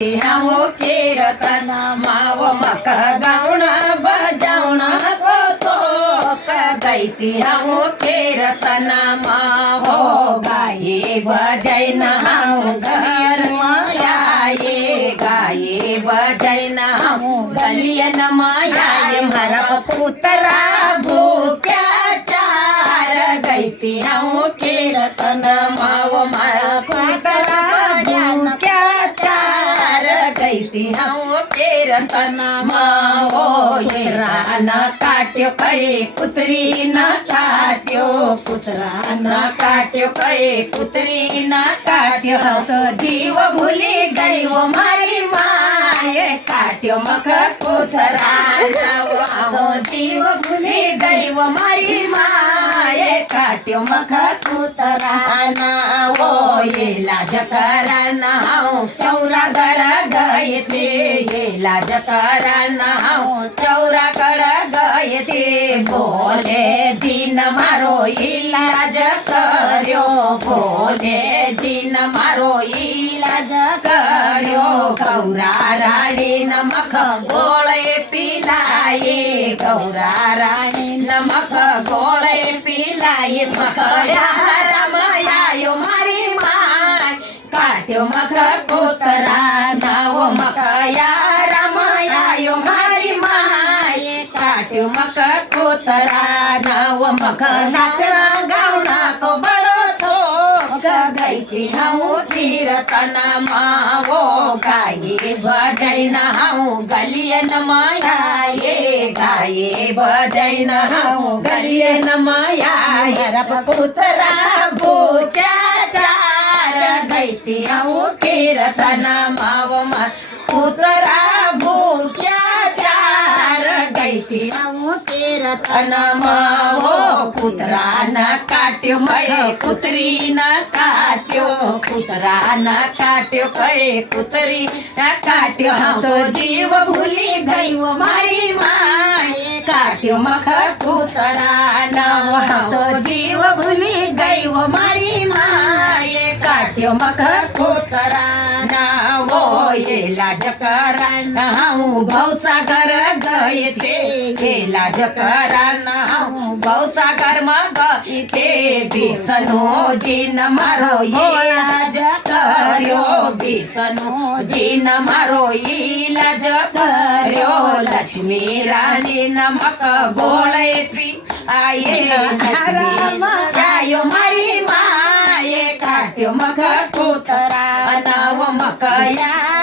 हो कीर्तन माव मक गाउन बजाउन कसो गैती हो कीर्तन हो गाए बजाइन घरमा आए गाए बजाइन गलियन मायाए मारा पुतरा भूक्या चार गैती हो कीर्तन माव मारा पुतरा भूक्या गैती हो कीर्तन मावो ये रान काट्यो कै कुतरी न काट्यो कुतरा न काट्यो कै कुतरी न काट्यो तो जीव भूली गई वो मारी माए काट्यो मख कुतरा वो जीव भूली गई वो मारी माए काट्यो मख कुतरा ना वो ये लाज करण चौरागढ़ गए थे ये लाज करण चौरागढ़ गए थे बोले दिन मारो इलाज कर्यो बोले दिन मारो इलाज कर्यो गौरा रानी नमक गोळे पिलाए गौरा रानी नमक गोळे पिलाए मखया रमयायो मारी माय काट्यो मख कुतरा नाव मखया रमयायो मारी माय काट्यो मख कुतरा नाव मख नाचना गाउना को बड़ो गैती हूँ कीर्तन मावो गाये बजैन हूँ गलियन मायाए गाये बजैन हूँ गलियन मायाए पुतरा भूक्या चार गैती हूँ कीर्तन मावो पुतरा भूक्या चार गैती हूँ कीर्तन मावो पुतरा न काट्यो मै पुतरी न काट्यो पुतरा न काट्यो कै पुतरी न काट्यो हम तो जीव भूली गई वो मारी माए काट्यो मख पुतरा न हम तो जीव भूली गई वो मारी माए काट्यो मख पुतरा न वो ये लाज करण हूँ भवसागर गए थे ये लाज करण हूँ भवसागर में गए थे बिसनो जी न मारो ये लाज कर्यो बिसनो जी न मारो ये लाज कर्यो लक्ष्मी रानी नमक गोळे पी आये लक्ष्मी आयो मारी माये काट्यो मख कुतरा नव मकया